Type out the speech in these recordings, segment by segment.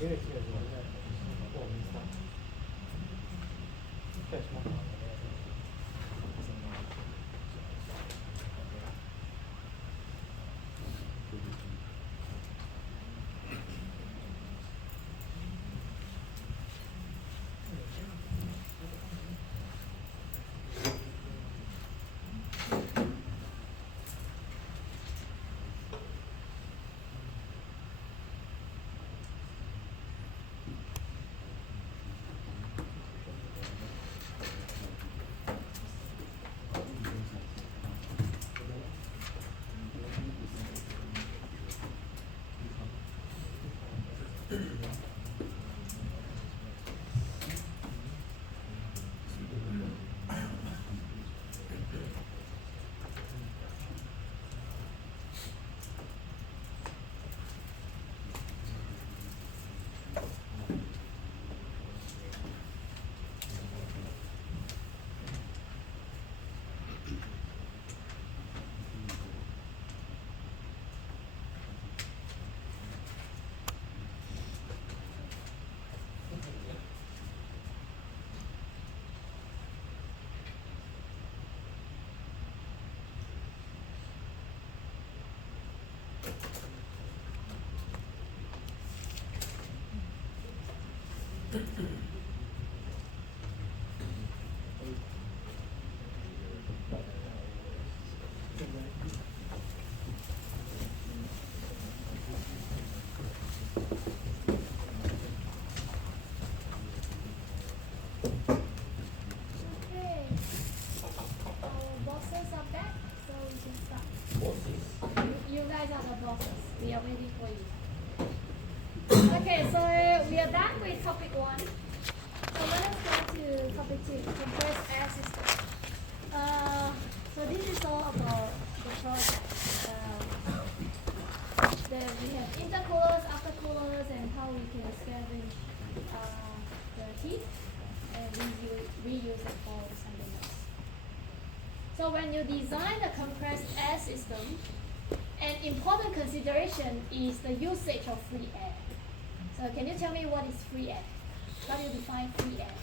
You guys are the bosses. We are waiting for you. Okay, so we are done with topic 1. So let us go to topic 2, compressed air system. So this is all about the project. We have intercoolers, aftercoolers, and how we can scavenge the heat and reuse it for something else. So when you design a compressed air system, an important consideration is the usage of free air. So can you tell me what is free air? How do you define free air?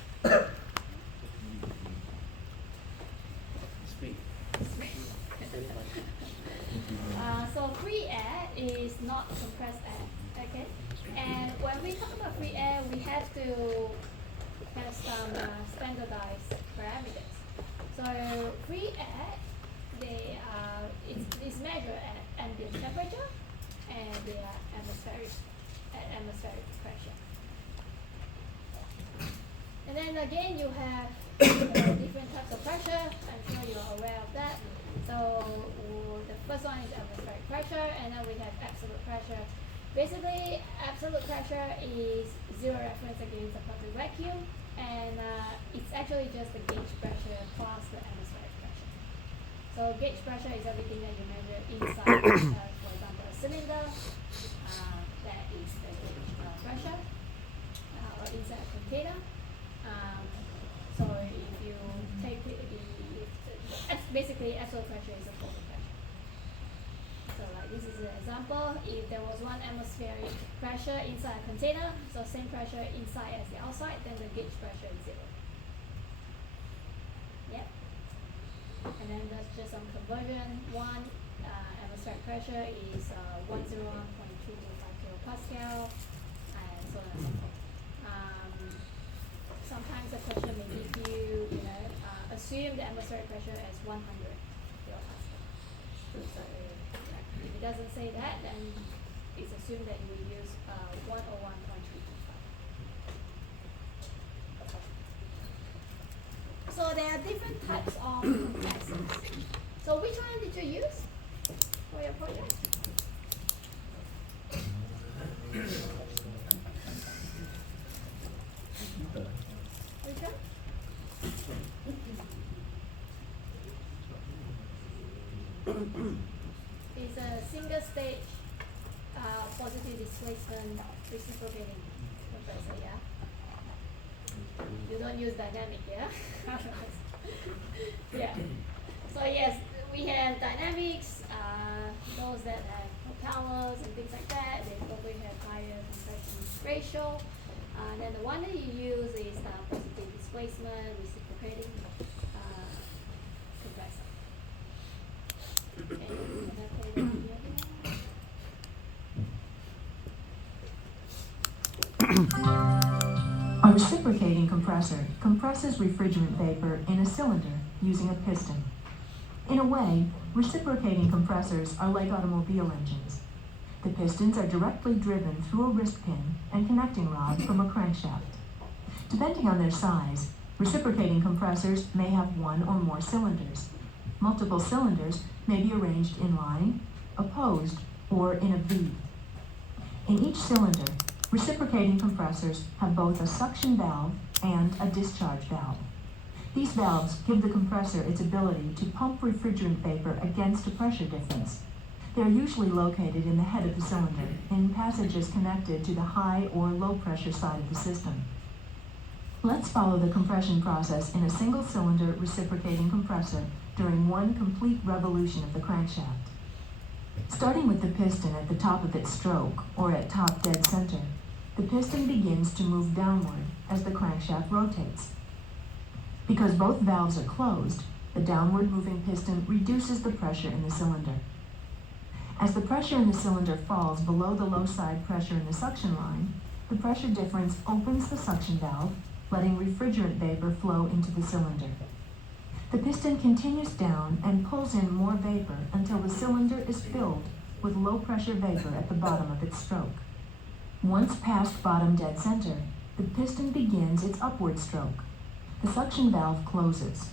So free air is not compressed air, okay? And when we talk about free air, we have to have some standardized parameters. So free air, it's measured at ambient temperature and they are atmospheric pressure. And then again, you have different types of pressure. I'm sure you're aware of that. So the first one is atmospheric pressure, and then we have absolute pressure. Basically, absolute pressure is zero reference against a perfect vacuum, and it's actually just the gauge pressure plus the atmospheric pressure. So gauge pressure is everything that you measure inside, for example, a cylinder. That is the gauge pressure, or inside a container. So if you take basically absolute pressure is a total pressure. So like this is an example. If there was 1 atmospheric pressure inside a container, so same pressure inside as the outside, then the gauge pressure is 0. Yep. And then that's just some conversion. 1 atmospheric pressure is 101.225 kilopascal, and so on and so forth. Sometimes the question may give you, assume the atmospheric pressure as 100 kilopascal. So if it doesn't say that, then it's assumed that you will use 101.325. So there are different types of compressors. So which one did you use for your project? Which one? It's a single stage positive displacement reciprocating compressor, yeah? You don't use dynamic, yeah? Yeah. So yes, we have dynamics, those that have propellers and things like that, they probably have higher compression ratio. And then the one that you use is positive displacement reciprocating compressor. Okay, can I play the video now? A reciprocating compressor compresses refrigerant vapor in a cylinder using a piston. In a way, reciprocating compressors are like automobile engines. The pistons are directly driven through a wrist pin and connecting rod from a crankshaft. Depending on their size, reciprocating compressors may have one or more cylinders. Multiple cylinders may be arranged in line, opposed, or in a V. In each cylinder, reciprocating compressors have both a suction valve and a discharge valve. These valves give the compressor its ability to pump refrigerant vapor against a pressure difference. They are usually located in the head of the cylinder, in passages connected to the high or low pressure side of the system. Let's follow the compression process in a single-cylinder reciprocating compressor during one complete revolution of the crankshaft. Starting with the piston at the top of its stroke, or at top dead center, the piston begins to move downward as the crankshaft rotates. Because both valves are closed, the downward moving piston reduces the pressure in the cylinder. As the pressure in the cylinder falls below the low side pressure in the suction line, the pressure difference opens the suction valve, letting refrigerant vapor flow into the cylinder. The piston continues down and pulls in more vapor until the cylinder is filled with low pressure vapor at the bottom of its stroke. Once past bottom dead center, the piston begins its upward stroke. The suction valve closes.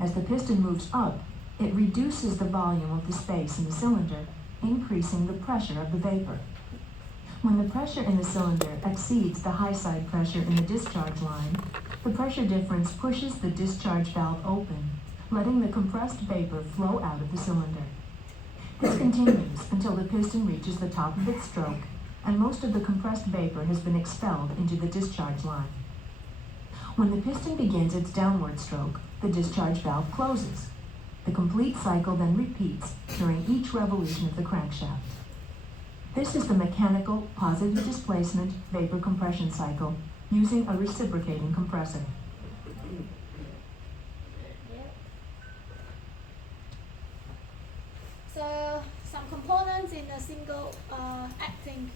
As the piston moves up, it reduces the volume of the space in the cylinder, increasing the pressure of the vapor. When the pressure in the cylinder exceeds the high side pressure in the discharge line, the pressure difference pushes the discharge valve open, letting the compressed vapor flow out of the cylinder. This continues until the piston reaches the top of its stroke and most of the compressed vapor has been expelled into the discharge line. When the piston begins its downward stroke, the discharge valve closes. The complete cycle then repeats during each revolution of the crankshaft. This is the mechanical positive displacement vapor compression cycle using a reciprocating compressor. So some components in a single acting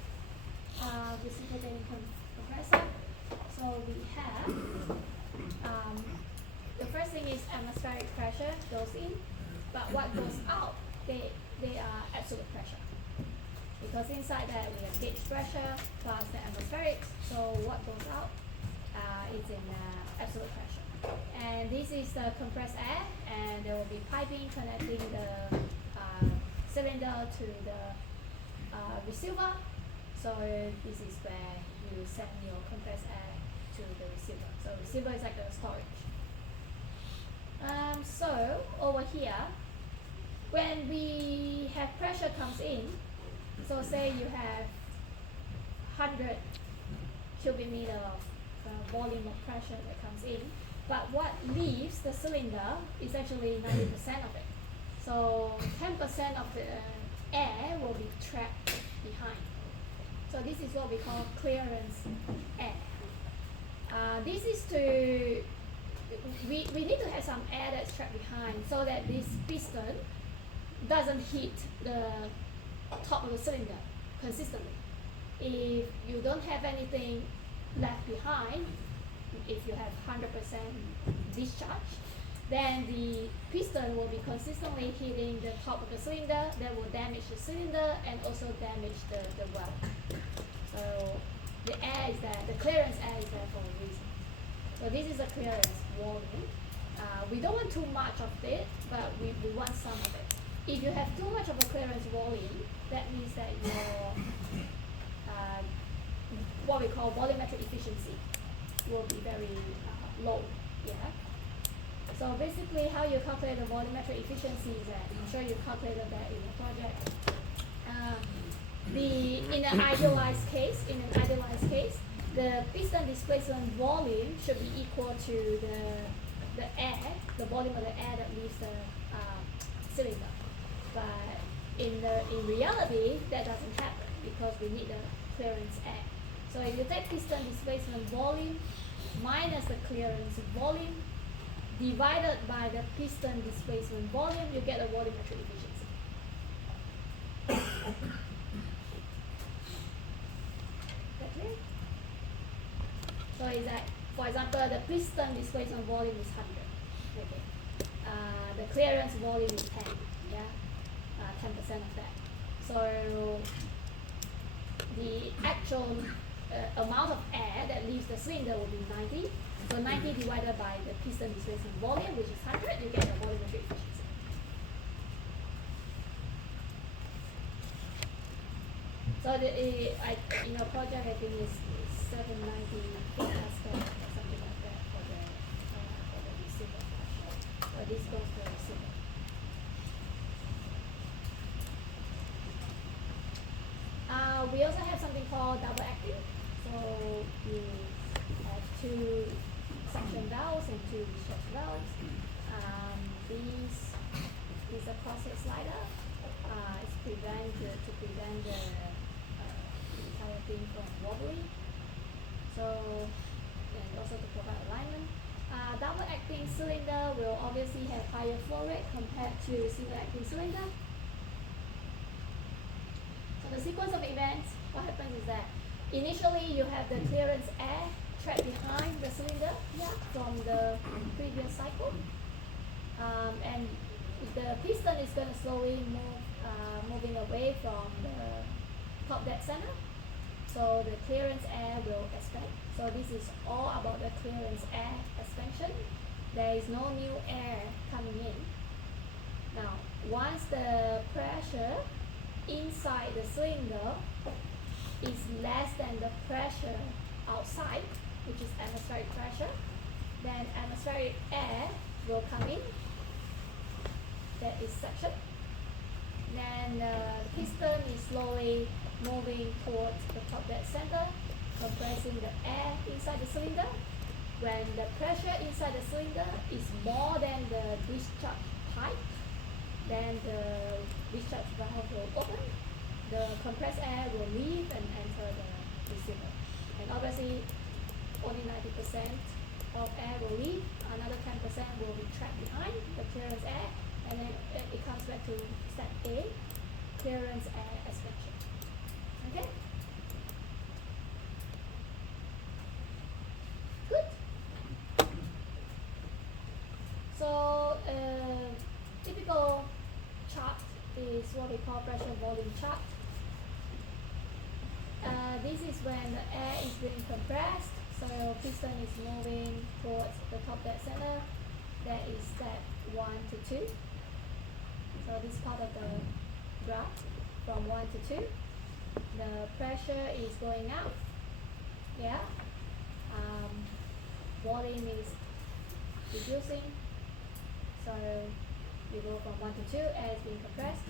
reciprocating compressor. So we have the first thing is atmospheric pressure goes in, but what goes out, they are absolute pressure. Because inside that we have gauge pressure plus the atmospheric, so what goes out is in absolute pressure. And this is the compressed air, and there will be piping connecting the cylinder to the receiver. So this is where you send your compressed air to the receiver. So receiver is like the storage. So over here, when we have pressure comes in, so say you have 100 cubic meter of volume of pressure that comes in, but what leaves the cylinder is actually 90% of it. So 10% of the air will be trapped behind. So this is what we call clearance air. This is to, we need to have some air that's trapped behind so that this piston doesn't hit the top of the cylinder consistently. If you don't have anything left behind, if you have 100% discharge, then the piston will be consistently hitting the top of the cylinder. That will damage the cylinder and also damage the well. So the air is there, the clearance air is there for a reason. So this is a clearance volume. We don't want too much of it, but we want some of it. If you have too much of a clearance volume, that means that your what we call volumetric efficiency will be very low. Yeah. So basically, how you calculate the volumetric efficiency is that I'm sure you calculated that in the project. In an idealized case, the piston displacement volume should be equal to the air, the volume of the air that leaves the cylinder. But in reality, that doesn't happen because we need the clearance air. So if you take piston displacement volume minus the clearance volume divided by the piston displacement volume, you get a volumetric efficiency. That clear? So is that, for example, the piston displacement volume is 100. Okay. The clearance volume is 10. Yeah, 10% of that. So the actual amount of air that leaves the cylinder will be 90. So 90 divided by the piston displacement volume, which is 100, you get a volumetric efficiency. So in your project, I think is 790 Pascal or something like that for the receiver pressure. So this goes to the receiver. We also have something called double acting. So you have two suction valves and two discharge valves. These is a crosshead slider. It's to prevent the entire thing from wobbling. So, and also to provide alignment. Double acting cylinder will obviously have higher flow rate compared to single acting cylinder. So the sequence of events, what happens is that initially you have the clearance air trapped behind the cylinder, from the previous cycle. And the piston is going to slowly moving away from the top dead center. So the clearance air will expand. So this is all about the clearance air expansion. There is no new air coming in. Now, once the pressure inside the cylinder is less than the pressure outside, which is atmospheric pressure, then atmospheric air will come in. That is suction. Then the piston is slowly moving towards the top dead center, compressing the air inside the cylinder. When the pressure inside the cylinder is more than the discharge height, then the discharge valve will open. The compressed air will leave and enter the receiver. And obviously, only 90% of air will leave. Another 10% will be trapped behind the clearance air. And then it comes back to step A, clearance air expansion. Okay? Good. So, typical chart is what we call pressure volume chart. This is when the air is being compressed, so piston is moving towards the top dead center. That is step 1 to 2. So this part of the graph from 1 to 2. The pressure is going up. Yeah. Volume is reducing. So you go from 1 to 2, air is being compressed.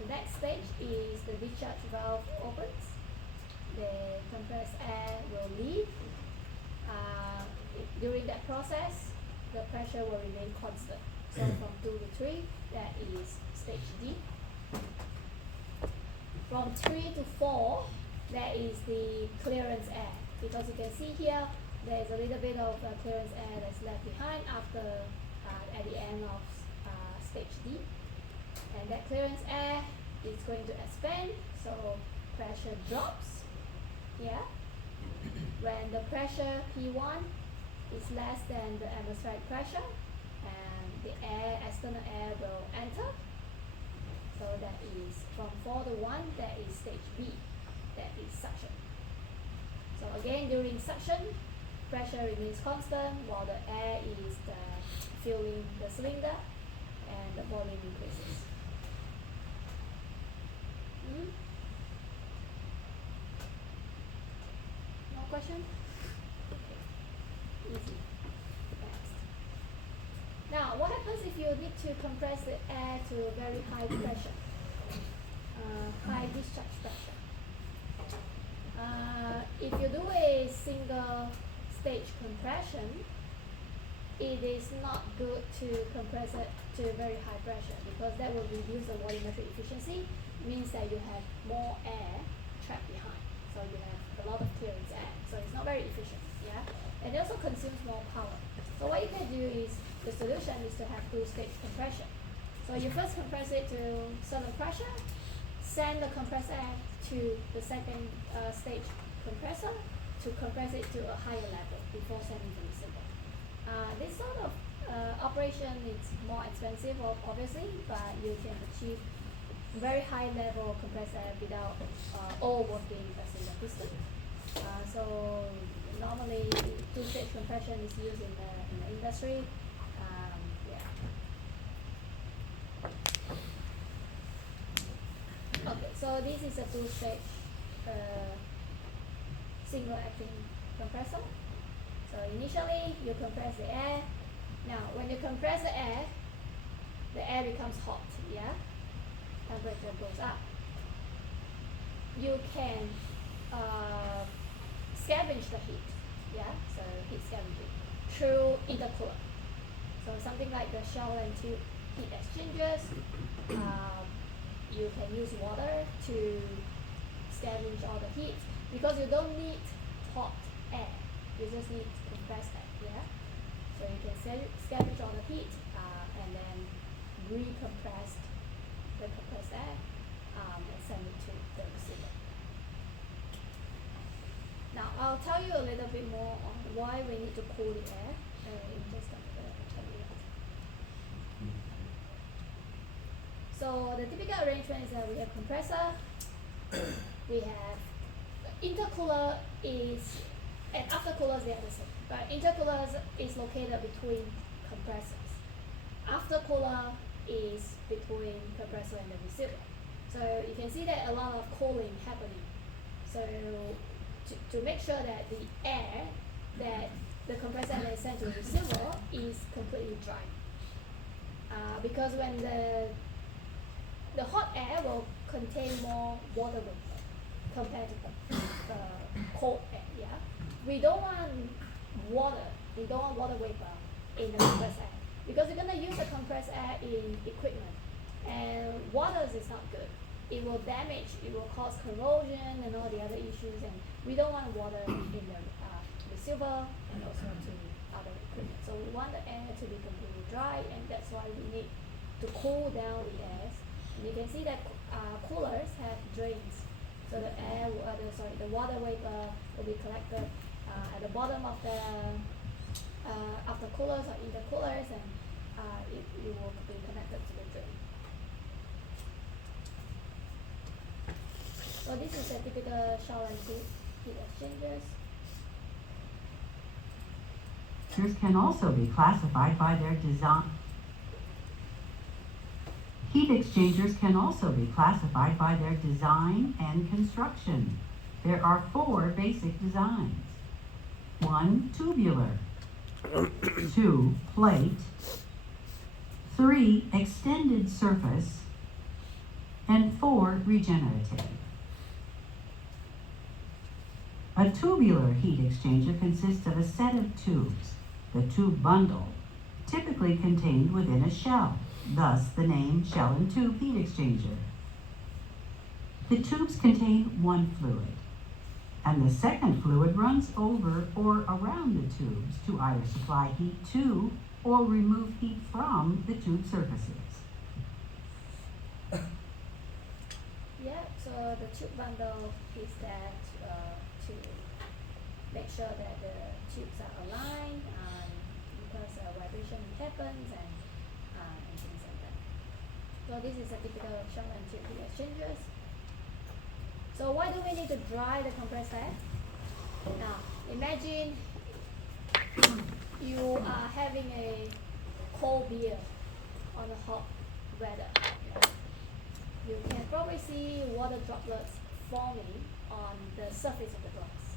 The next stage is the discharge valve opens. The compressed air will leave. During that process, the pressure will remain constant. So from 2 to 3, that is stage D. From 3 to 4, that is the clearance air. Because you can see here, there is a little bit of clearance air that's left behind after at the end of stage D. And that clearance air is going to expand, so pressure drops. Yeah. When the pressure P1 is less than the atmospheric pressure, and the external air will enter. So that is from 4 to 1, that is stage B, that is suction. So again, during suction, pressure remains constant while the air is filling the cylinder and the volume increases. No question? Okay. Easy. Next. Now, what happens if you need to compress the air to a very high pressure, high discharge pressure? If you do a single stage compression, it is not good to compress it to a very high pressure because that will reduce the volumetric efficiency. It means that you have more air trapped behind. here it's air. So it's not very efficient, yeah? And it also consumes more power. So what you can do is, the solution is to have two-stage compression. So you first compress it to certain pressure, send the compressed air to the second stage compressor to compress it to a higher level before sending to the receiver. This sort of operation is more expensive, obviously, but you can achieve very high level of compressed air without all working as in the piston. So normally two-stage compression is used in the industry. Yeah. Okay, so this is a two-stage single acting compressor. So initially you compress the air. Now when you compress the air becomes hot, yeah? Temperature goes up. You can scavenge the heat, yeah? So heat scavenging through intercooler. So something like the shell and tube heat exchangers. You can use water to scavenge all the heat because you don't need hot air. You just need compressed air, yeah? So you can scavenge all the heat and then recompress the compressed air and send it to the receiver. Now I'll tell you a little bit more on why we need to cool the air in just a minute. So the typical arrangement is that we have compressor, we have intercooler and aftercoolers, they are the same. But intercoolers is located between compressors. Aftercooler is between compressor and the receiver. So you can see that a lot of cooling happening. So to make sure that the air that the compressor is sent to the receiver is completely dry. Because when the hot air will contain more water vapor compared to the cold air, yeah? We don't want water vapor in the compressed air because you're gonna use the compressed air in equipment and water is not good. It will damage, it will cause corrosion and all the other issues, and we don't want water in the receiver and also to other equipment. So we want the air to be completely dry, and that's why we need to cool down the air. And you can see that coolers have drains, so the the water vapor will be collected at the bottom of the coolers or intercoolers, and it will be connected to the drain. So this is a typical shell and tube heat exchangers. Can also be classified by their design. Heat exchangers can also be classified by their design and construction. There are 4 basic designs. 1, tubular. 2, plate. 3, extended surface. And 4, regenerative. A tubular heat exchanger consists of a set of tubes, the tube bundle, typically contained within a shell, thus the name shell and tube heat exchanger. The tubes contain one fluid, and the second fluid runs over or around the tubes to either supply heat to or remove heat from the tube surfaces. Yeah, so the tube bundle is that to make sure that the tubes are aligned because vibration happens and things like that. So this is a typical shell and tube heat exchangers. So why do we need to dry the compressed air? Now imagine you are having a cold beer on a hot weather. Yeah? You can probably see water droplets forming on the surface of the glass.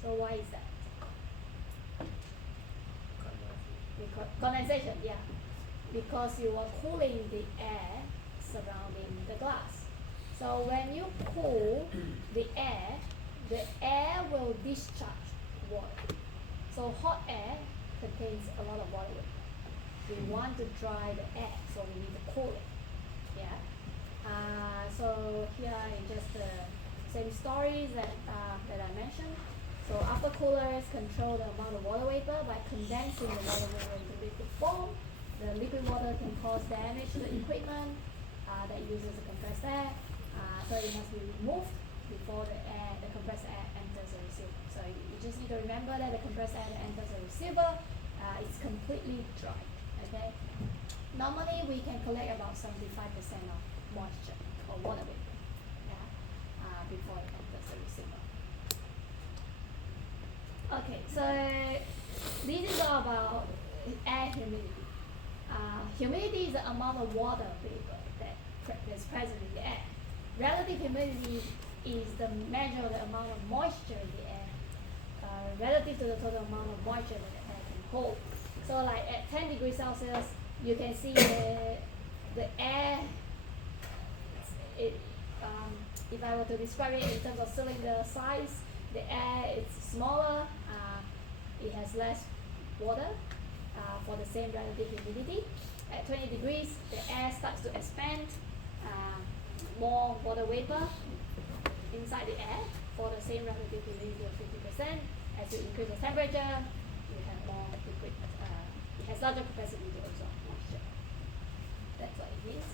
So why is that? Condensation, yeah. Because you are cooling the air surrounding the glass. So when you cool the air will discharge water. So hot air contains a lot of water vapor. We want to dry the air, so we need to cool it. Yeah. So here is just same stories that I mentioned. So upper coolers control the amount of water vapor by condensing the water vapor into liquid form. The liquid water can cause damage to the equipment that uses the compressed air, so it must be removed before the compressed air enters the receiver. So you just need to remember that the compressed air that enters the receiver is completely dry. Okay. Normally we can collect about 75% of moisture or water vapor, before it enters the receiver. Okay, so this is all about air humidity. Humidity is the amount of water vapor that is present in the air. Relative humidity is the measure of the amount of moisture in the air relative to the total amount of moisture that the air can hold. So like at 10 degrees Celsius, you can see the air, if I were to describe it in terms of cylinder size, the air is smaller, it has less water for the same relative humidity. At 20 degrees, the air starts to expand, more water vapor inside the air for the same relative humidity of 50%. As you increase the temperature, you have more liquid, it has larger capacity to absorb moisture. That's what it means.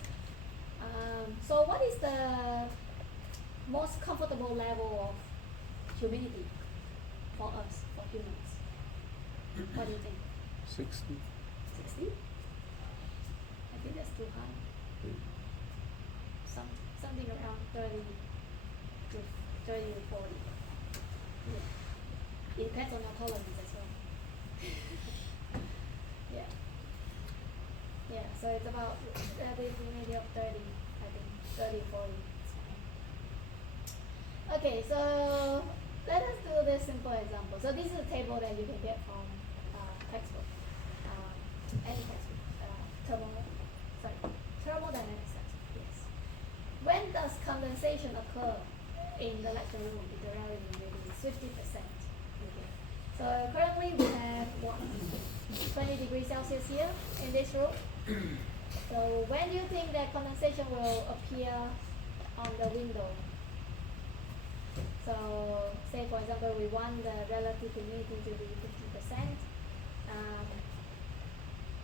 So what is the most comfortable level of humidity for us, for humans? What do you think? 60. 60? I think that's too high. Something around 30 to 40. Yeah. It depends on your tolerance as well. Yeah. Yeah, so it's about relative humidity of 30, I think 30, 40. It's fine. Okay, so let us do this simple example. So this is a table that you can get from textbook, any textbook, thermodynamics textbook, yes. When does condensation occur in the lecture room if the relative humidity is 50%? Okay. So currently we have 20 degrees Celsius here in this room. So when do you think that condensation will appear on the window? So say for example we want the relative humidity to be 50%.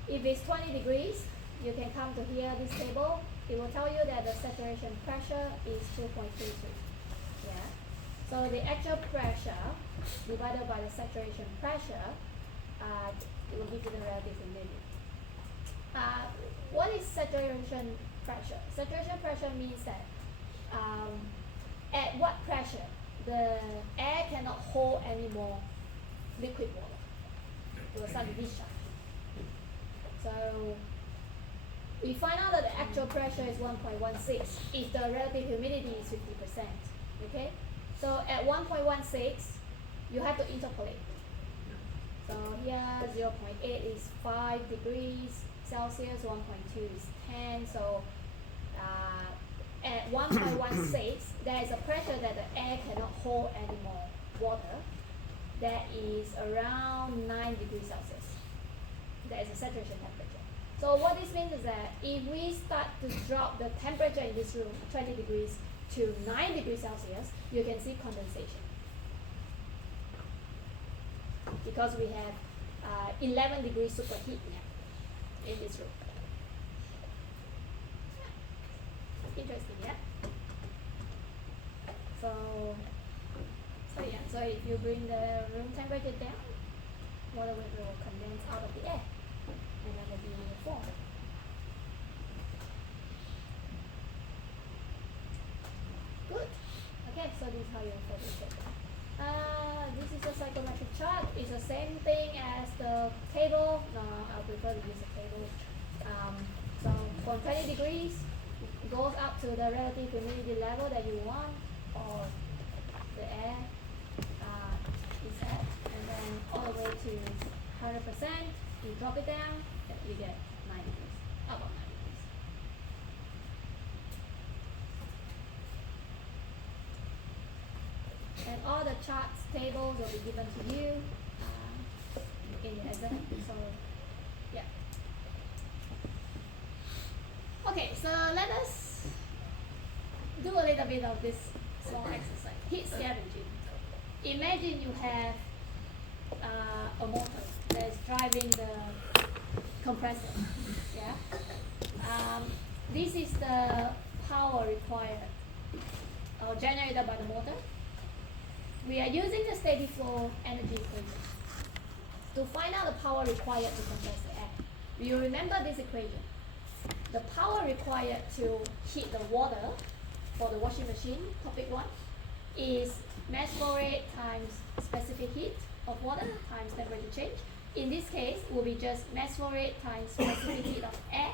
If it's 20 degrees, you can come to here, this table. It will tell you that the saturation pressure is 2.33. Yeah. So the actual pressure divided by the saturation pressure, it will give you the relative humidity. What is saturation pressure? Saturation pressure means that at what pressure the air cannot hold any more liquid water to a sudden discharge. So we find out that the actual pressure is 1.16 if the relative humidity is 50%. Okay? So at 1.16, you have to interpolate. So here 0.8 is 5 degrees Celsius, 1.2 is 10. So at 1.16, there is a pressure that the air cannot hold any more water. That is around 9 degrees Celsius. That is a saturation temperature. So what this means is that if we start to drop the temperature in this room, 20 degrees to 9 degrees Celsius, you can see condensation. Because we have 11 degrees superheat now in this room. Interesting, yeah? So if you bring the room temperature down, water vapor will condense out of the air and then will be uniform. Good. Okay, so this is how you photo check. This is a psychometric chart. It's the same thing as the table. No, I prefer to use the table. So from 20 degrees, it goes up to the relative humidity level that you want, or the air is at, and then all the way to 100%. You drop it down, you get 9 degrees, about 9 degrees. And all the charts, tables will be given to you in the exam. So, yeah. Okay, so let us do a little bit of this small exercise. heat scavenging. Imagine you have a motor that's driving the compressor. Yeah. This is the power required or generated by the motor. We are using the steady flow energy equation to find out the power required to compress the air. Do you remember this equation? The power required to heat the water for the washing machine, topic 1, is mass flow rate times specific heat of water times temperature change. In this case, will be just mass flow rate times specific heat of air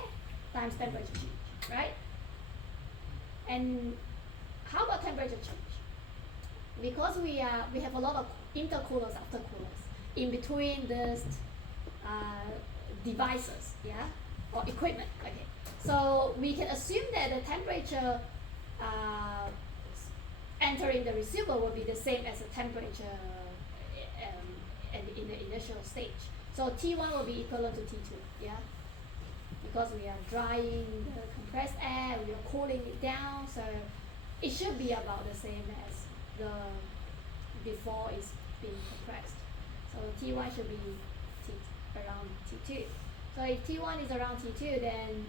times temperature change, right? And how about temperature change? Because we have a lot of intercoolers, aftercoolers in between these devices, yeah, or equipment. Okay, so we can assume that the temperature entering the receiver will be the same as the temperature in the initial stage. So T1 will be equivalent to T2, yeah, because we are drying the compressed air, we are cooling it down, so it should be about the same as the before it's being compressed. So T1 should be around T2. So if T1 is around T2, then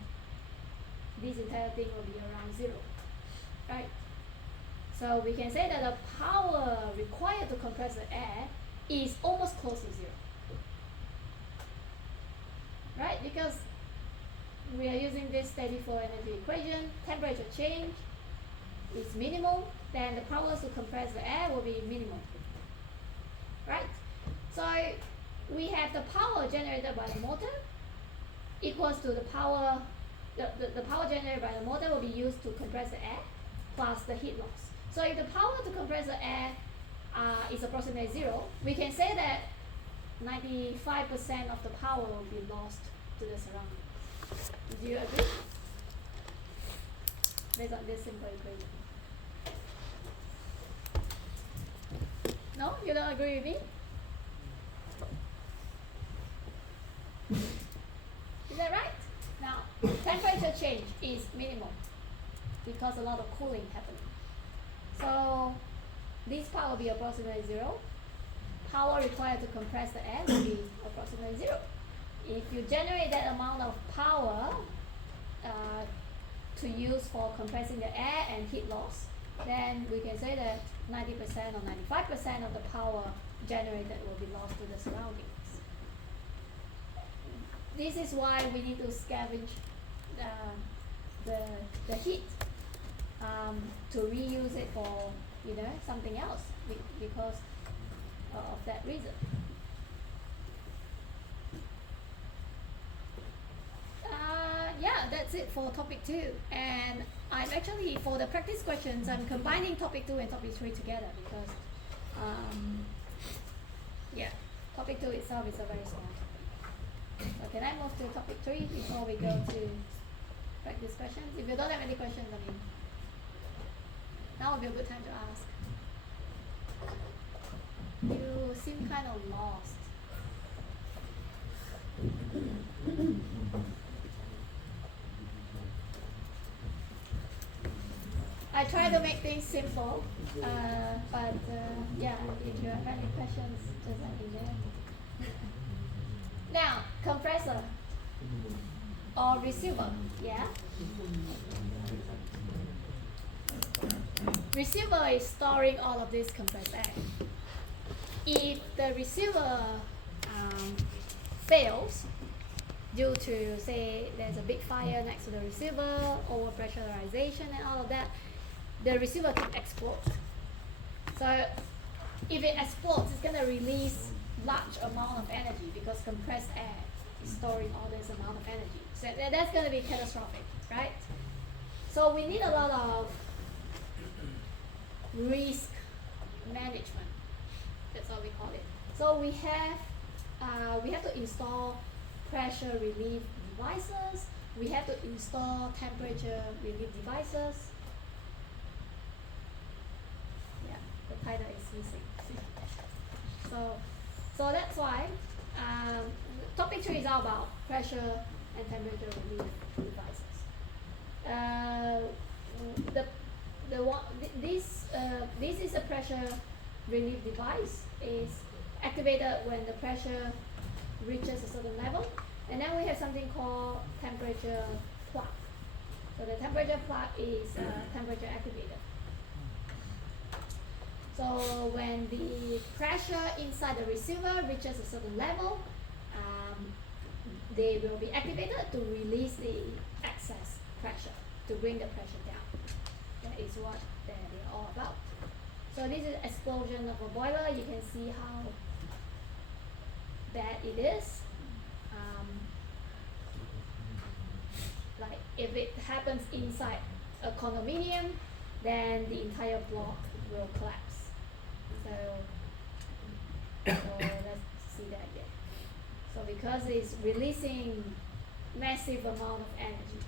this entire thing will be around 0, right? So we can say that the power required to compress the air is almost close to 0, right? Because we are using this steady flow energy equation. Temperature change is minimal, then the power to compress the air will be minimal, right? So we have the power generated by the motor equals to the power, the power generated by the motor will be used to compress the air plus the heat loss. So if the power to compress the air is approximately 0, we can say that 95% of the power will be lost to the surroundings. Do you agree? Based on this simple equation. No? You don't agree with me? Is that right? Now, temperature change is minimal because a lot of cooling happening. So this power will be approximately 0. Power required to compress the air will be approximately 0. If you generate that amount of power to use for compressing the air and heat loss, then we can say that 90% or 95% of the power generated will be lost to the surroundings. This is why we need to scavenge the heat to reuse it for something else because of that reason. Yeah, that's it for topic 2. And I'm actually, for the practice questions, I'm combining topic 2 and topic 3 together because, yeah, topic 2 itself is a very small topic. So can I move to topic 3 before we go to practice questions? If you don't have any questions, I mean, now would be a good time to ask. You seem kind of lost. I try to make things simple, but yeah, if you have any questions, just let me know. Now, compressor or receiver, yeah? Receiver is storing all of this compressed air. If the receiver fails due to, say, there's a big fire next to the receiver, overpressurization and all of that, the receiver can explode. So if it explodes, it's going to release large amount of energy because compressed air is storing all this amount of energy. So that's going to be catastrophic, right? So we need a lot of risk management. That's what we call it. So we have to install pressure relief devices. We have to install temperature relief devices. Yeah, the title is missing. So that's why topic 3 is all about pressure and temperature relief devices. this is a pressure relief device. Is activated when the pressure reaches a certain level, and then we have something called temperature plug. So the temperature plug is temperature activated. So when the pressure inside the receiver reaches a certain level, they will be activated to release the excess pressure, to bring the pressure down. That is what they're all about. So this is explosion of a boiler. You can see how bad it is. Like if it happens inside a condominium, then the entire block will collapse. So let's see that again. So because it's releasing massive amount of energy.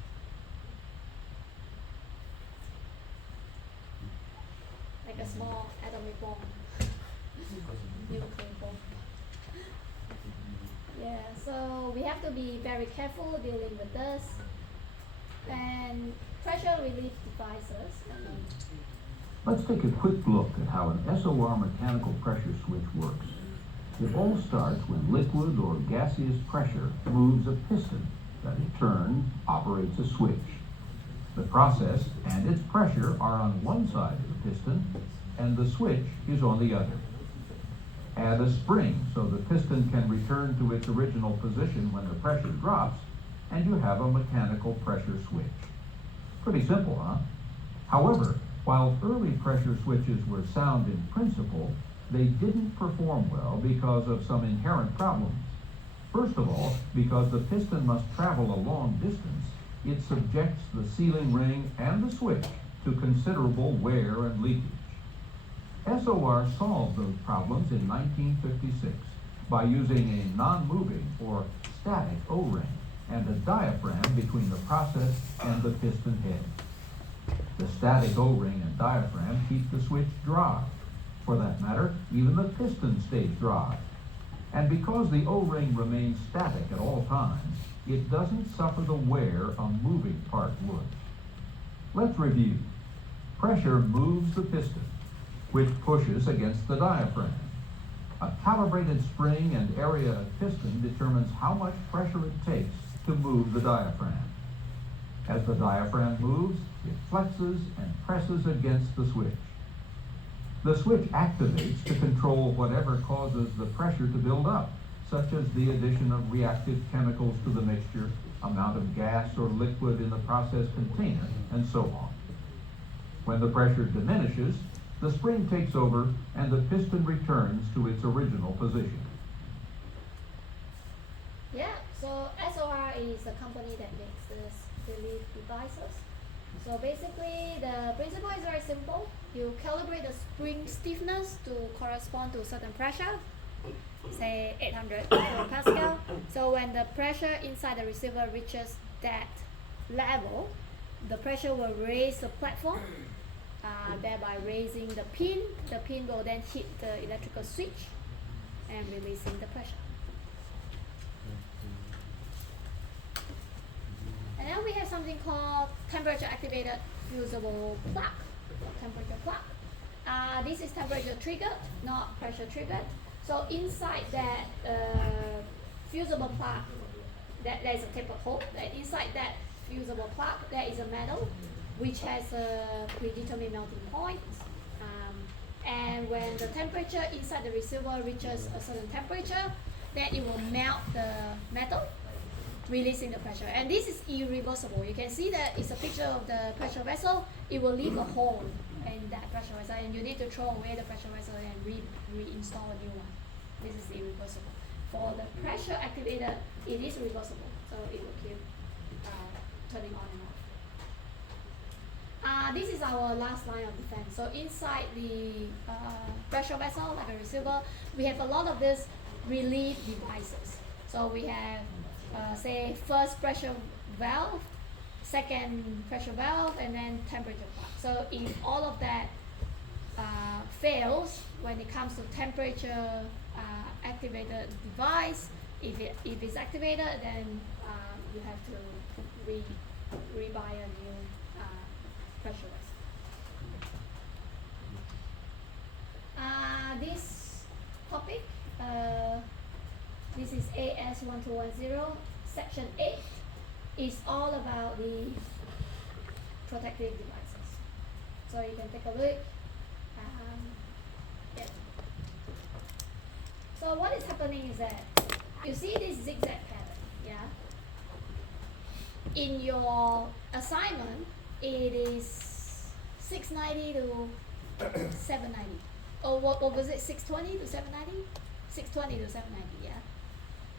Like a small atomic bomb. Nuclear bomb. Yeah, so we have to be very careful dealing with this. And pressure relief devices. Let's take a quick look at how an SOR mechanical pressure switch works. It all starts when liquid or gaseous pressure moves a piston that in turn operates a switch. The process and its pressure are on one side of the piston and the switch is on the other. Add a spring so the piston can return to its original position when the pressure drops, and you have a mechanical pressure switch. Pretty simple, huh? However, while early pressure switches were sound in principle, they didn't perform well because of some inherent problems. First of all, because the piston must travel a long distance, it subjects the sealing ring and the switch to considerable wear and leakage. SOR solved those problems in 1956 by using a non-moving or static O-ring and a diaphragm between the process and the piston head. The static O-ring and diaphragm keep the switch dry. For that matter, even the piston stays dry. And because the O-ring remains static at all times, it doesn't suffer the wear a moving part would. Let's review. Pressure moves the piston, which pushes against the diaphragm. A calibrated spring and area of piston determines how much pressure it takes to move the diaphragm. As the diaphragm moves, it flexes and presses against the switch. The switch activates to control whatever causes the pressure to build up, such as the addition of reactive chemicals to the mixture, amount of gas or liquid in the process container, and so on. When the pressure diminishes, the spring takes over and the piston returns to its original position. Yeah, so SOR is a company that makes this relief devices. So basically, the principle is very simple. You calibrate the spring stiffness to correspond to a certain pressure, say 800 kilopascal. So when the pressure inside the receiver reaches that level, the pressure will raise the platform, thereby raising the pin. The pin will then hit the electrical switch and releasing the pressure. And then we have something called temperature activated fusible plug. Temperature plug. This is temperature triggered, not pressure triggered. So inside that fusible plug, there is a tapered hole. And inside that fusible plug, there is a metal which has a predetermined melting point. And when the temperature inside the receiver reaches a certain temperature, then it will melt the metal, releasing the pressure. And this is irreversible. You can see that it's a picture of the pressure vessel. It will leave a hole in that pressure vessel, and you need to throw away the pressure vessel and reinstall a new one. This is irreversible. For the pressure activator, it is reversible, so it will keep turning on and off. This is our last line of defense. So inside the pressure vessel, like a receiver, we have a lot of these relief devices. So we have say first pressure valve, second pressure valve, and then temperature plug. So if all of that fails when it comes to temperature activated device, if it's activated, then you have to rebuy a new pressure vessel. topic. This is AS1210, section 8. Is all about the protective devices. So you can take a look. Yeah. So what is happening is that you see this zigzag pattern, yeah? In your assignment, it is 690 to 790. Or what was it, 620 to 790? 620 to 790, yeah?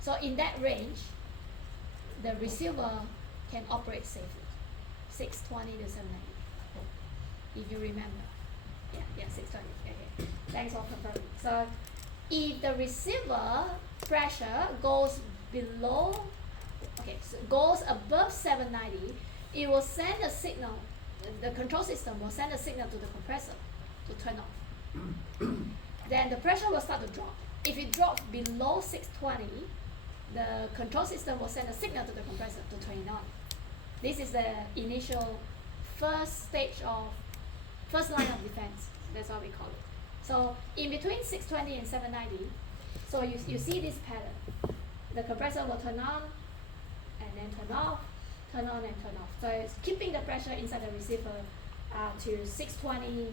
So in that range, the receiver can operate safely. 620 to 790. If you remember. Yeah, 620. Okay. Thanks for confirming. So if the receiver pressure goes below, goes above 790, it will send a signal. The control system will send a signal to the compressor to turn off. Then the pressure will start to drop. If it drops below 620, the control system will send a signal to the compressor to turn it on. This is the initial first line of defense. That's what we call it. So in between 620 and 790, so you see this pattern. The compressor will turn on and then turn off, turn on and turn off. So it's keeping the pressure inside the receiver to 620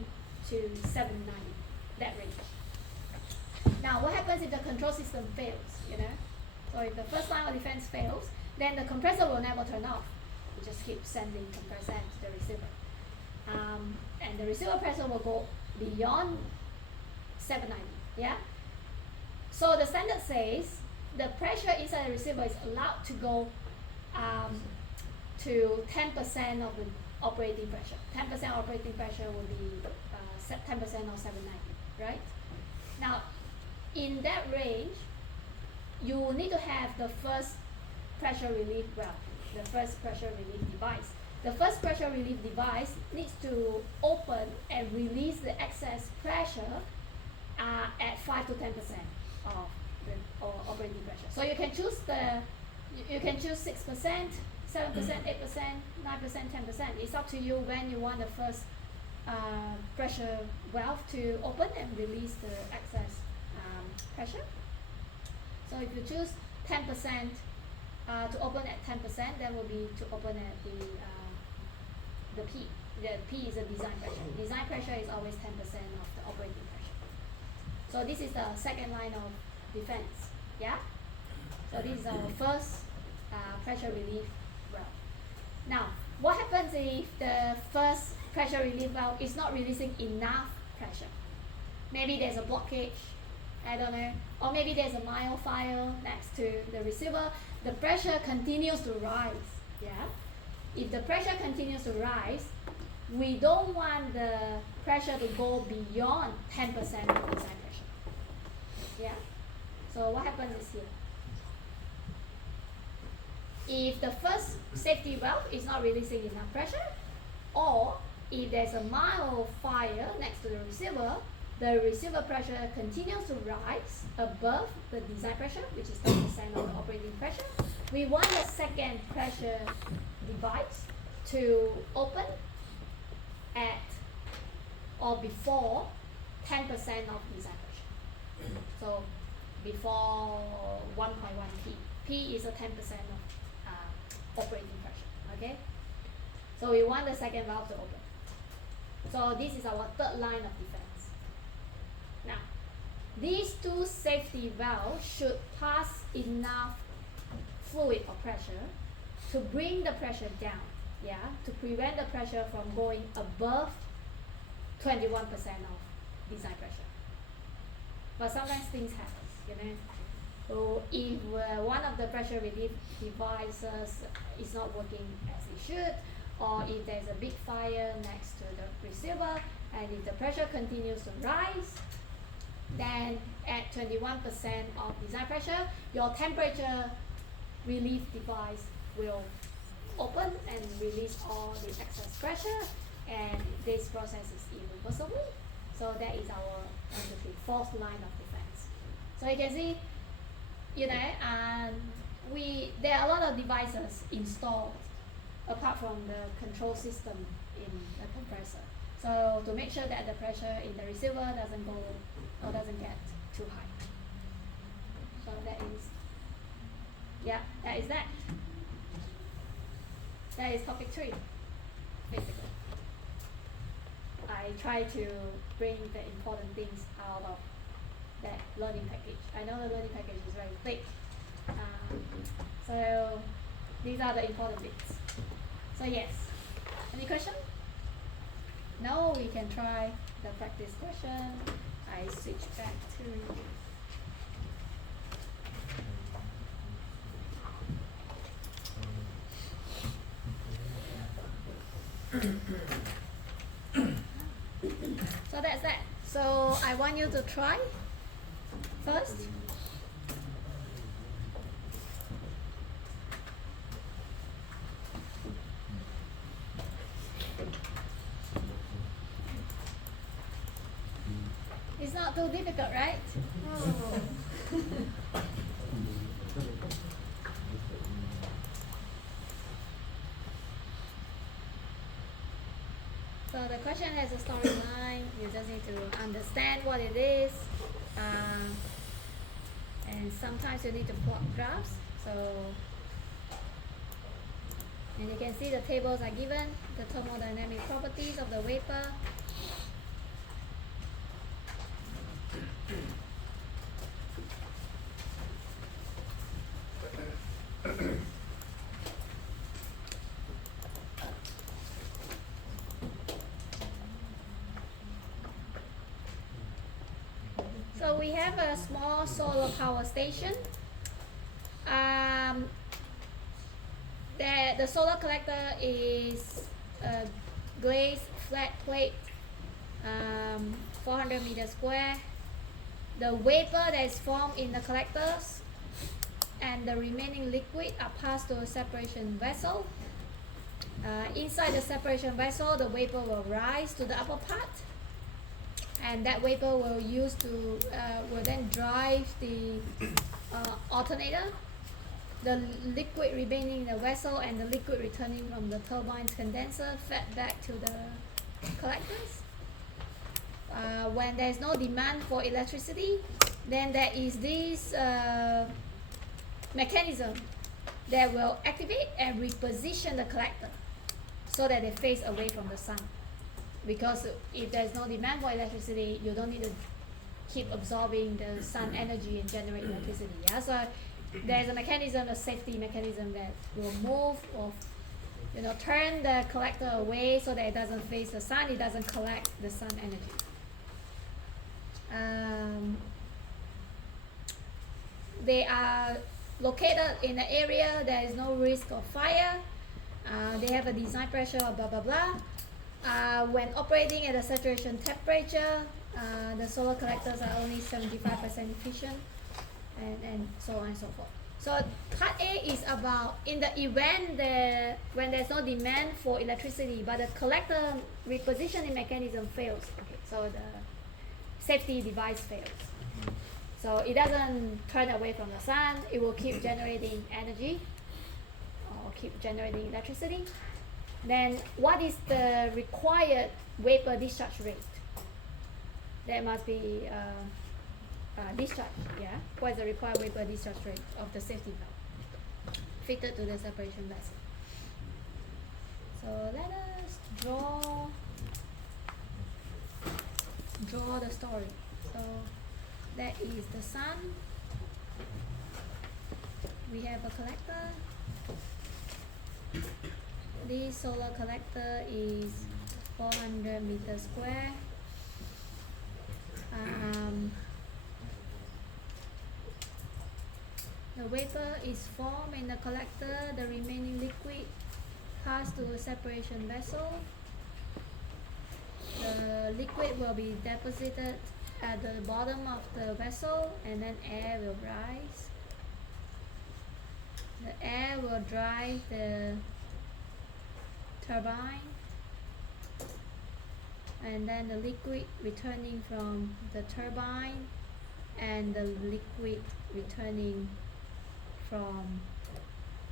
to 790, that range. Now what happens if the control system fails, you know? So if the first line of defense fails, then the compressor will never turn off. You just keep sending compressor to the receiver. And the receiver pressure will go beyond 790, yeah? So the standard says the pressure inside the receiver is allowed to go to 10% of the operating pressure. 10% operating pressure will be 10% of 790, right? Now, in that range, you will need to have the first pressure relief valve, the first pressure relief device. The first pressure relief device needs to open and release the excess pressure at 5 to 10% of the operating pressure. So you can choose 6%, 7%, 8%, 9%, 10%. It's up to you when you want the first pressure valve to open and release the excess pressure. So if you choose 10% to open at 10%, that will be to open at the P. The P is a design pressure. Design pressure is always 10% of the operating pressure. So this is the second line of defense. Yeah? So this is our first pressure relief valve. Now, what happens if the first pressure relief valve is not releasing enough pressure? Maybe there's a blockage, I don't know, or maybe there's a mild fire next to the receiver. The pressure continues to rise, yeah? If the pressure continues to rise, we don't want the pressure to go beyond 10% of design pressure, yeah? So what happens is here. If the first safety valve is not releasing enough pressure, or if there's a mild fire next to the receiver pressure continues to rise above the design pressure, which is 10% of the operating pressure, we want the second pressure device to open at or before 10% of design pressure. So before 1.1 P. P is a 10% of operating pressure, okay? So we want the second valve to open. So this is our third line of defense. Now, these two safety valves should pass enough fluid or pressure to bring the pressure down, yeah, to prevent the pressure from going above 21% of design pressure. But sometimes things happen, you know. So if one of the pressure relief devices is not working as it should, or if there's a big fire next to the receiver, and if the pressure continues to rise, then at 21% of design pressure, your temperature relief device will open and release all the excess pressure, and this process is irreversible. So that is our fourth line of defense. So you can see, you know, there are a lot of devices installed apart from the control system in the compressor. So to make sure that the pressure in the receiver doesn't go or doesn't get too high. Yeah, that is that. That is topic 3, basically. I try to bring the important things out of that learning package. I know the learning package is very thick. So these are the important bits. So yes, any question? Now we can try the practice question. I switch back to so that's that. So I want you to try first. It's not too difficult, right? Oh. So the question has a storyline. You just need to understand what it is. And sometimes you need to plot graphs. So, and you can see the tables are given, the thermodynamic properties of the vapor. So we have a small solar power station. The solar collector is a glazed flat plate, 400 meters square. The vapor that is formed in the collectors and the remaining liquid are passed to a separation vessel. Inside the separation vessel, the vapor will rise to the upper part, and that vapor will will then drive the alternator. The liquid remaining in the vessel and the liquid returning from the turbine's condenser fed back to the collectors. When there is no demand for electricity, then there is this mechanism that will activate and reposition the collector so that they face away from the sun. Because if there's no demand for electricity, you don't need to keep absorbing the sun energy and generate electricity. Yeah, so there's a mechanism, a safety mechanism that will move or turn the collector away so that it doesn't face the sun, it doesn't collect the sun energy. They are located in an area there is no risk of fire. They have a design pressure of blah blah blah. When operating at a saturation temperature, the solar collectors are only 75% efficient, and so on and so forth. So part A is about in the event when there's no demand for electricity, but the collector repositioning mechanism fails. Okay, so the safety device fails. So it doesn't turn away from the sun. It will keep generating energy or keep generating electricity. Then what is the required vapor discharge rate? There must be discharge, yeah? What is the required vapor discharge rate of the safety valve fitted to the separation vessel? So let us draw the story. So that is the sun. We have a collector. This solar collector is 400 meters square. The vapor is formed in the collector. The remaining liquid passed to a separation vessel. The liquid will be deposited at the bottom of the vessel, and then air will rise. The air will drive the turbine, and then the liquid returning from the turbine and the liquid returning from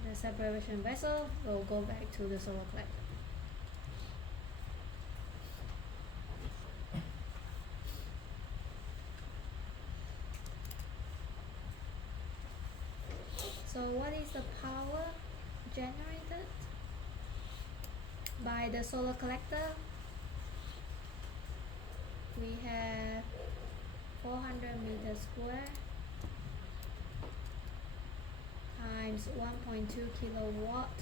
the separation vessel will go back to the solar collector. So what is the power generated by the solar collector? We have 400 meters square times 1.2 kilowatt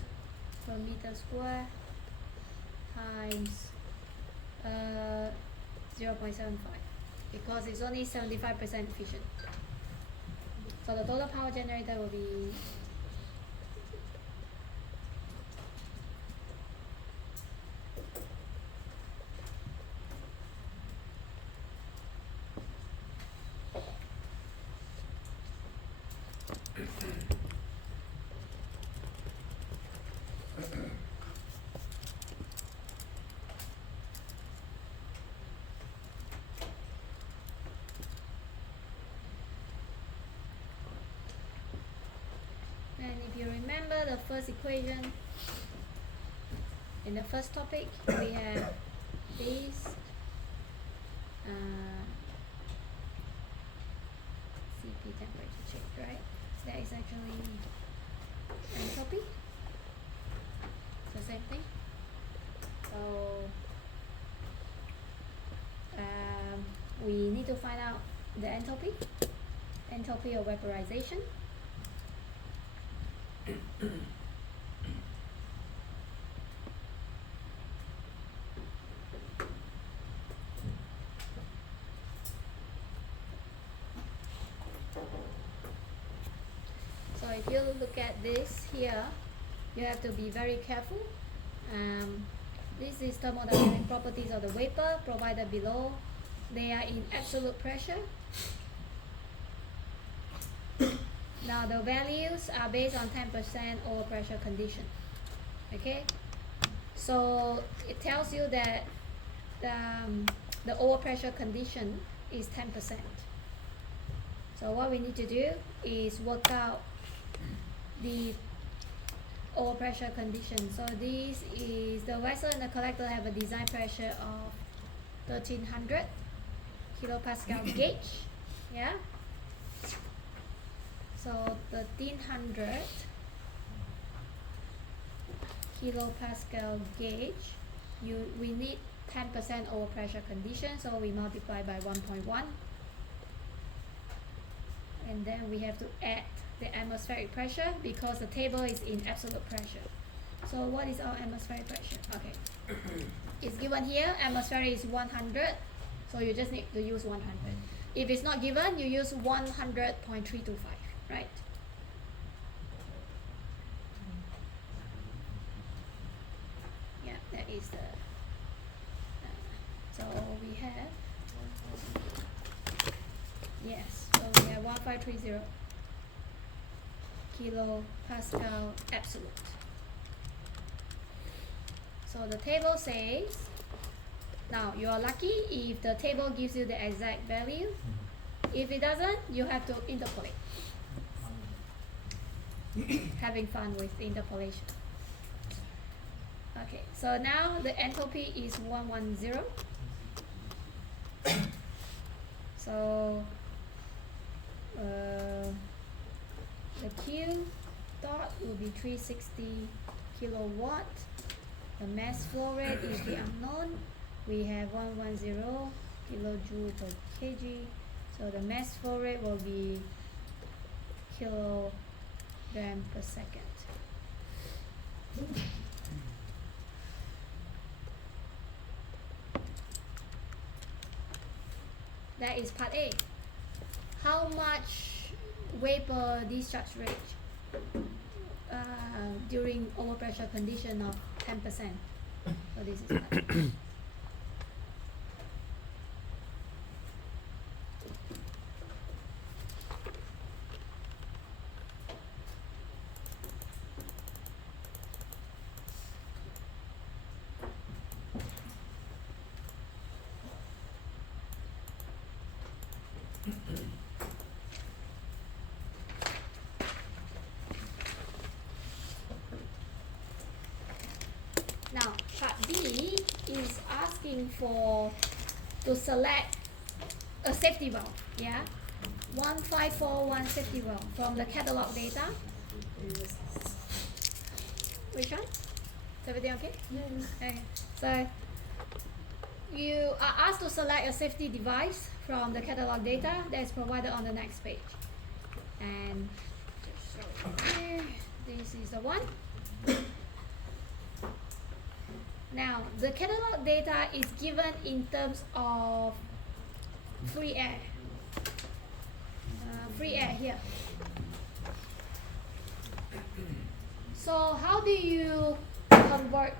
per meter square times 0.75, because it's only 75% efficient. So the total power generated will be and if you remember the first equation in the first topic, we have this CP temperature change, right? That is actually entropy. It's the same thing. So we need to find out the entropy of vaporization. So if you look at this here, you have to be very careful. This is thermodynamic properties of the vapor provided below. They are in absolute pressure. Now the values are based on 10% overpressure condition. Okay, so it tells you that the overpressure condition is 10%. So what we need to do is work out the overpressure condition. So this is the vessel and the collector have a design pressure of 1300 kilopascal gauge. Yeah. So 1300 kilopascal gauge, we need 10% overpressure condition, so we multiply by 1.1, and then we have to add the atmospheric pressure because the table is in absolute pressure. So what is our atmospheric pressure? Okay, it's given here. Atmospheric is 100, so you just need to use 100. If it's not given, you use 100.325. Right. Yeah, that is the. So we have. Yes. So we have 1530 kilopascal absolute. So the table says. Now you are lucky if the table gives you the exact value. If it doesn't, you have to interpolate. Having fun with interpolation. Okay, so now the entropy is 110. So the Q dot will be 360 kilowatt. The mass flow rate is the unknown. We have 110 kilojoule per kg. So the mass flow rate will be kilogram per second. That is part A. How much vapor discharge rate during overpressure condition of 10%? So this is part A. Now, part B is asking to select a safety valve, yeah, 1541 safety valve from the catalog data. Which one? Is everything okay? Yes. Okay. So you are asked to select a safety device from the catalog data that is provided on the next page. And just show it here. This is the one. Now, the catalog data is given in terms of free air. Free air here. So how do you convert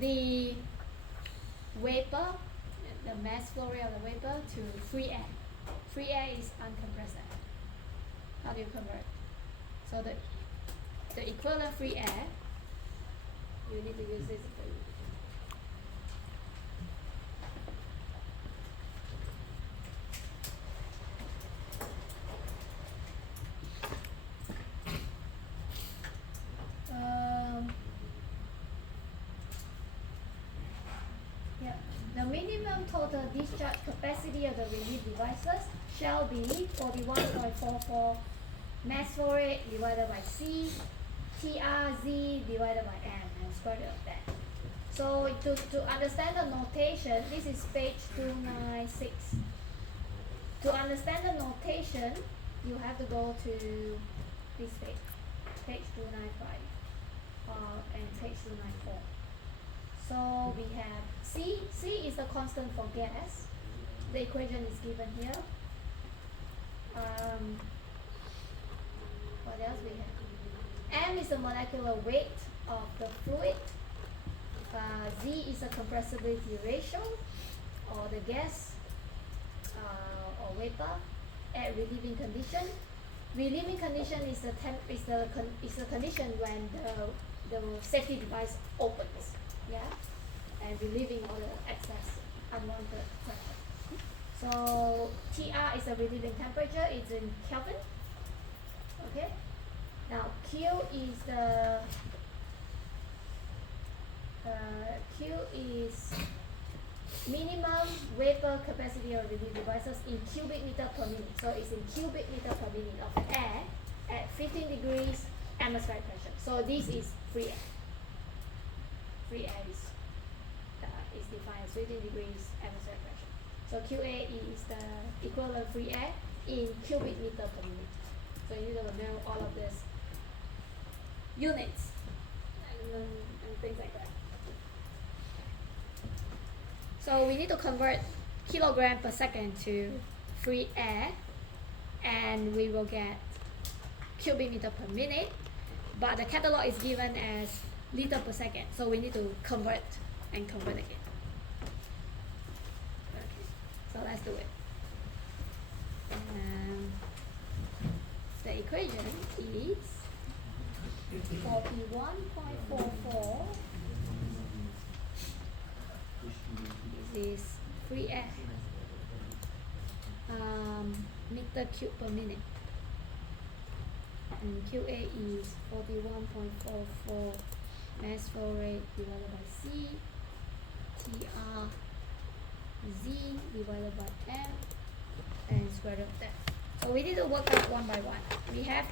the vapor, the mass flow rate of the vapor, to free air? Free air is uncompressed air. How do you convert? So the equivalent free air, you need to use this. The minimum total discharge capacity of the relief devices shall be 41.44 mass flow rate divided by C, TRZ divided by M, and square root of that. So to understand the notation, this is page 296. To understand the notation, you have to go to this page, page 295, and page 294. So we have C is the constant for gas. The equation is given here. What else we have? M is the molecular weight of the fluid. Z is the compressibility ratio, or the gas or vapor at relieving condition. Relieving condition is the condition when the safety device opens. Yeah, and relieving all the excess unwanted pressure. So TR is the relieving temperature, it's in Kelvin. Okay. Now Q is minimum vapor capacity of relief devices in cubic meter per minute. So it's in cubic meter per minute of air at 15 degrees atmospheric pressure. So this is free air. Free air is defined as 15 degrees atmospheric pressure. So QA is the equivalent free air in cubic meter per minute. So you need to know all of this units and things like that. So we need to convert kilogram per second to free air, and we will get cubic meter per minute, but the catalog is given as liter per second, so we need to convert and convert again. Okay, so let's do it. The equation is 41.44. This is free air, meter cube per minute, and QA is 41.44 mass flow rate divided by C, TR, Z divided by M, and square root of that. So we need to work out one by one. We have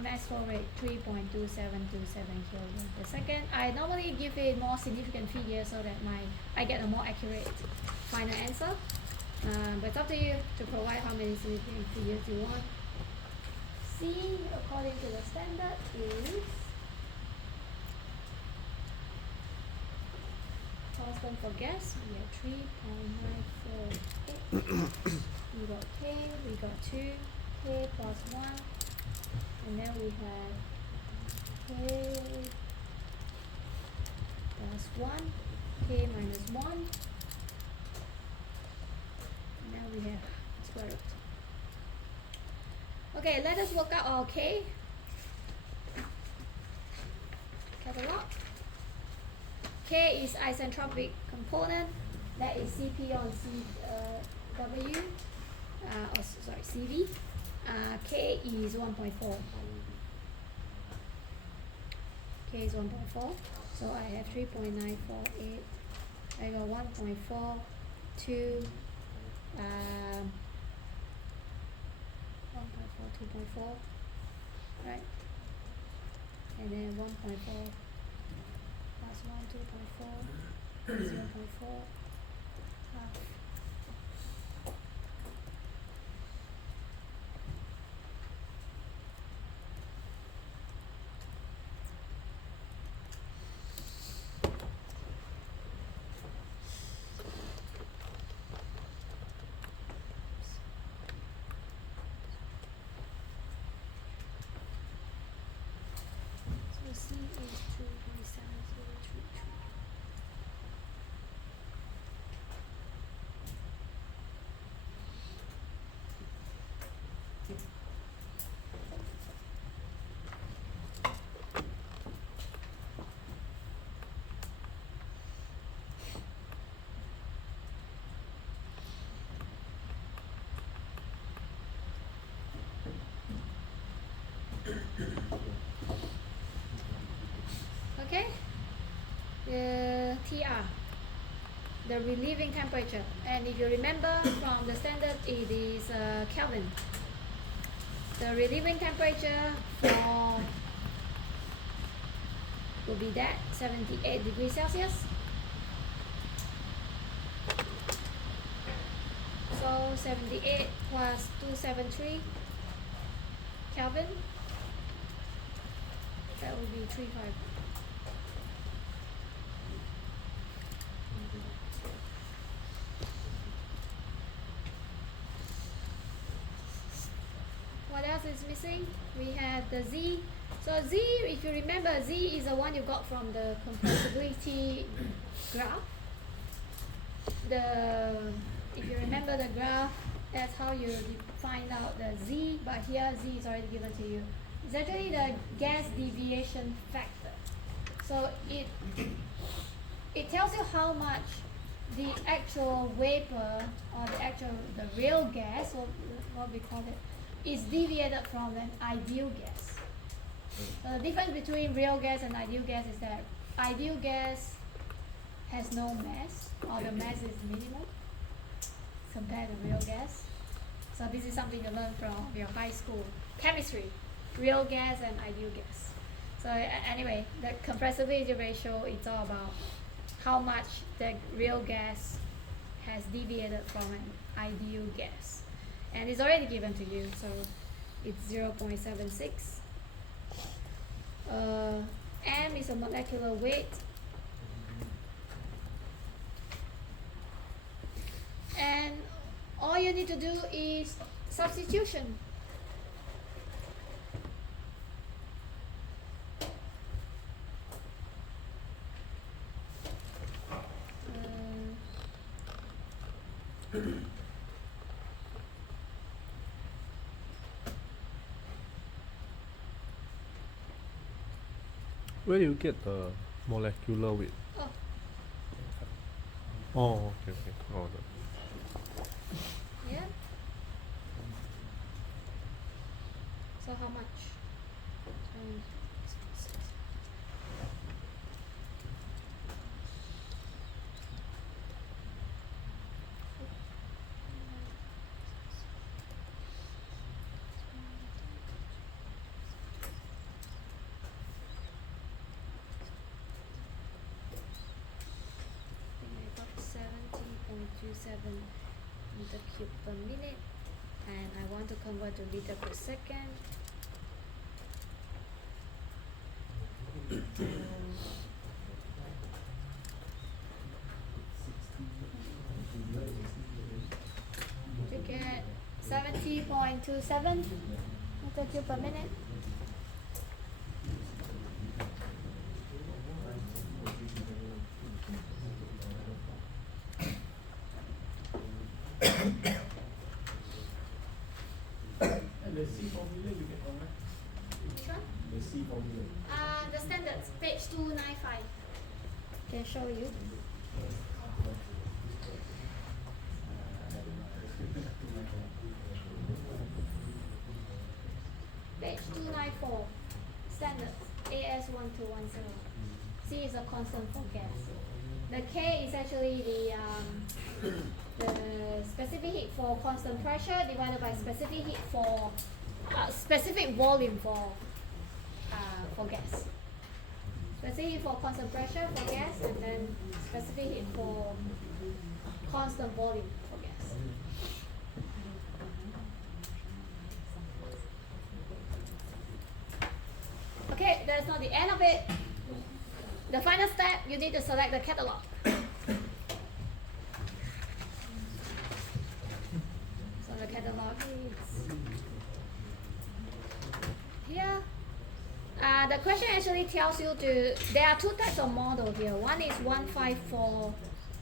mass flow rate 3.2727 kilograms per second. I normally give a more significant figure so that I get a more accurate final answer. But it's up to you to provide how many significant figures you want. C, according to the standard, is constant for gas. We have 3.948. We got K, we got 2, K plus 1, and then we have K plus 1, K minus 1, and now we have square root. Okay, let us work out our K. Catalog. K is isentropic component, that is Cp on Cw, Cv. K is 1.4. K is 1.4. So I have 3.948. I got 1.4, 2, 1.4, 2.4. right? And then 1.4 plus 1, 2.4, 0.4 half. So C is 2.7033. Okay, the TR, the relieving temperature, and if you remember from the standard, it is Kelvin. The relieving temperature for will be that 78 degrees Celsius. So 78 plus 273 Kelvin, that will be 35. What else is missing? We have the Z. So Z, if you remember, Z is the one you got from the compressibility graph. If you remember the graph, that's how you find out the Z, but here Z is already given to you. It's actually the gas deviation factor. So it tells you how much the actual vapor or the real gas, what we call it, is deviated from an ideal gas. So the difference between real gas and ideal gas is that ideal gas has no mass, or the mass is minimal compared to real gas. So this is something you learn from your high school chemistry, real gas and ideal gas. So anyway, the compressibility ratio, it's all about how much the real gas has deviated from an ideal gas. And it's already given to you, so it's 0.76. M is a molecular weight. And all you need to do is substitution. Where do you get the molecular weight? Oh, Oh, okay, okay. Oh, no. yeah. So how much? I got 70.27 meter cube per minute, and I want to convert to liter per second. To get 70.27 meter cube per minute. And the C formula you get from where? Which one? The C formula. The standards, page 295. Can show you. Page 294, standards, AS1210. C is a constant for gas. The K is actually the specific heat for constant pressure divided by specific heat for specific volume for for gas. Specific for constant pressure for gas, and then specific for constant volume for gas. Okay, that's not the end of it. The final step, you need to select the catalog. So the catalog is here. The question actually tells you there are two types of model here. One is 154.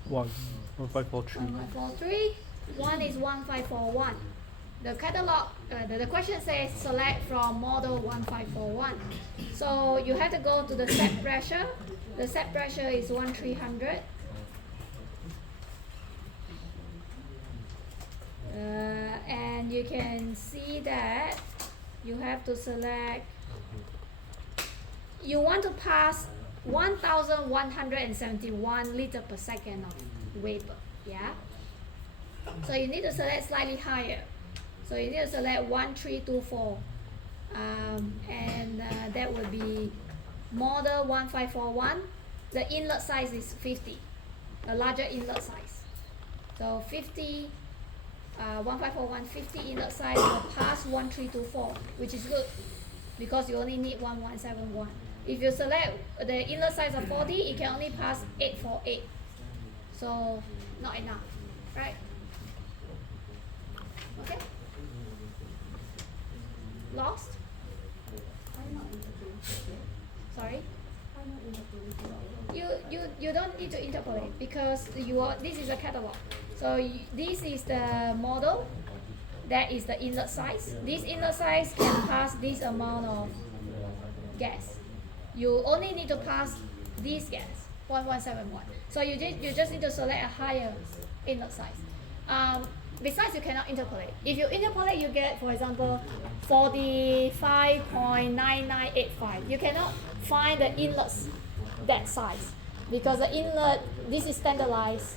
1543. 1543. One is 1541. The catalog, the question says select from model 1541. So you have to go to the set pressure. The set pressure is 1300. And you can see that you have to select, you want to pass 1171 liter per second of vapor, yeah? So you need to select slightly higher. So you need to select 1324, and that would be model 1541. The inlet size is 50, a larger inlet size. So 50, 1541, 50 inlet size will pass 1324, which is good because you only need 1171. If you select the inlet size of 40, it can only pass 848. So not enough, right? Okay. Lost? Sorry? You don't need to interpolate because this is a catalog. So this is the model. That is the inlet size. This inlet size can pass this amount of gas. You only need to pass this gas, 1171. So you just need to select a higher inlet size. Besides, you cannot interpolate. If you interpolate, you get, for example, 45.9985. You cannot find the inlets that size because the inlet, this is standardized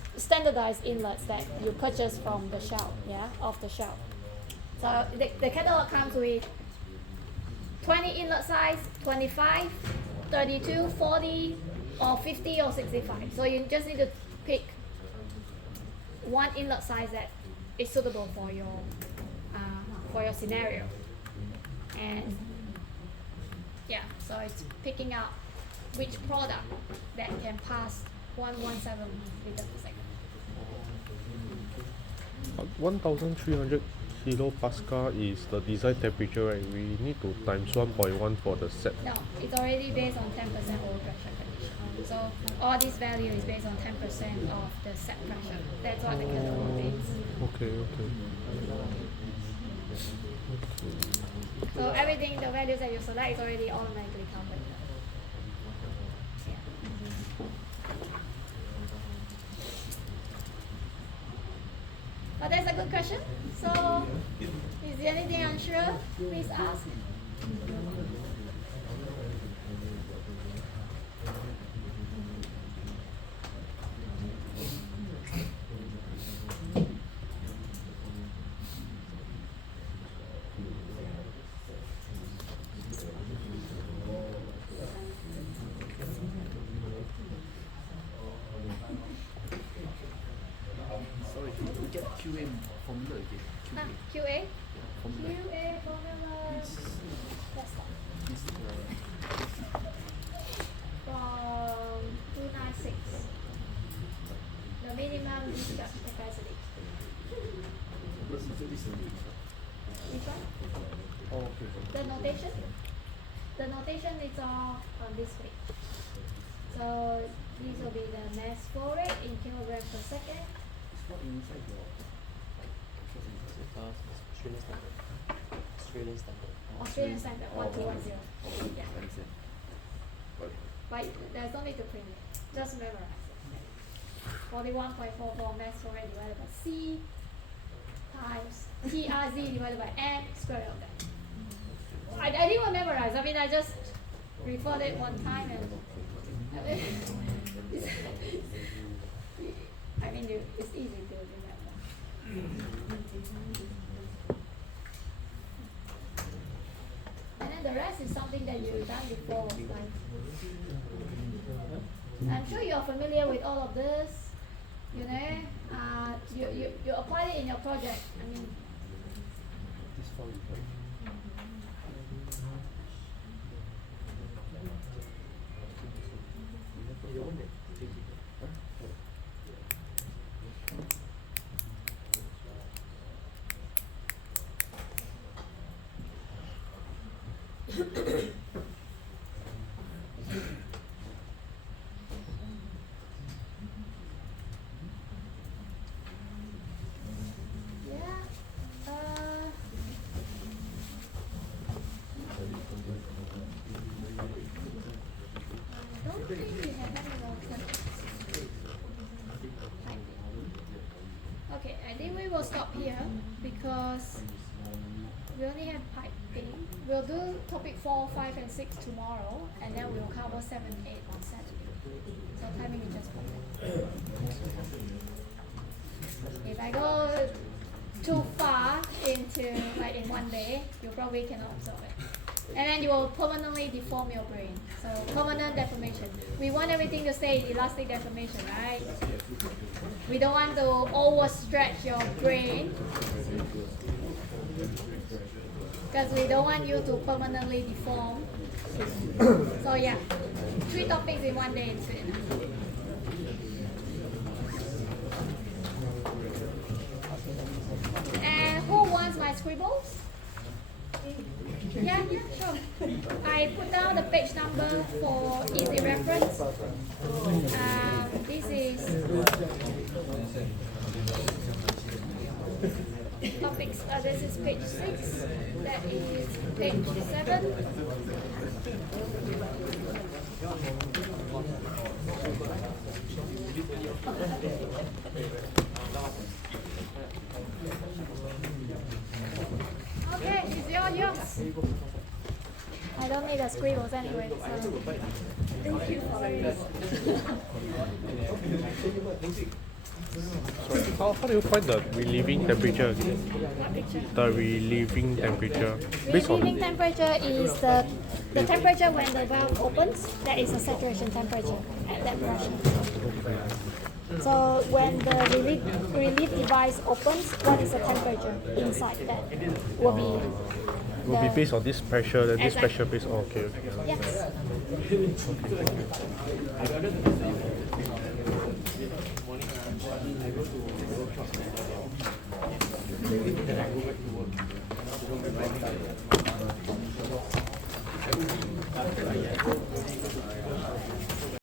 inlets that you purchase from the shelf, yeah, off the shelf. So the catalog comes with 20 inlet size, 25, 32, 40, or 50 or 65. So you just need to pick one inlet size that is suitable for your scenario. And yeah, so it's picking out which product that can pass 117 liters per second. 1300 kilopascal is the design temperature, right? We need to times 1.1 for the set. No, it's already based on 10% overpressure condition. So all this value is based on 10% of the set pressure. That's what the catalog is. Okay. So everything, the values that you select is already automatically calculated. Yeah. But that's a good question. So, is there anything unsure? Please ask. Sorry, we get QA formula again. QA? Formula. QA formula. Let's start. From 296. The minimum discharge capacity. This Which one? Oh, okay. The notation? The notation is all on this page. So this will be the mass flow rate in kilograms per second. It's not inside your Australian standard. Australian standard 1210. Yeah. understand. But there's no need to print it. Just memorize it. 41.44 mass flow rate divided by C times TRZ divided by M square root of that. I didn't even memorize. I mean, I just referred it one time and I mean, it's easy to remember. And then the rest is something that you've done before. Like, I'm sure you're familiar with all of this. You know, you applied it in your project. I mean, okay, I think we will stop here because we only have piping. We'll do topic 4, 5, and 6 tomorrow, and then we'll cover 7, 8 on Saturday. So timing is just perfect. If I go too far into like in one day, you probably cannot absorb it. And then you will permanently deform your brain. So permanent deformation. We want everything to stay in elastic deformation, right? We don't want to overstretch your brain because we don't want you to permanently deform. So yeah, 3 topics in one day is good enough. And who wants my scribbles? Yeah, sure. I put down the page number for easy reference. This is topics. This is page 6. That is page 7. Okay, it's yours. I don't need the scribbles anyway, so thank you for it. So how do you find the relieving temperature again? What picture? The relieving temperature. Based on Relieving temperature is the temperature when the valve opens. That is the saturation temperature at that pressure. So when the relief device opens, what is the temperature inside that will be based on this pressure, then this Exactly. pressure based on okay. Yes. I go back to work.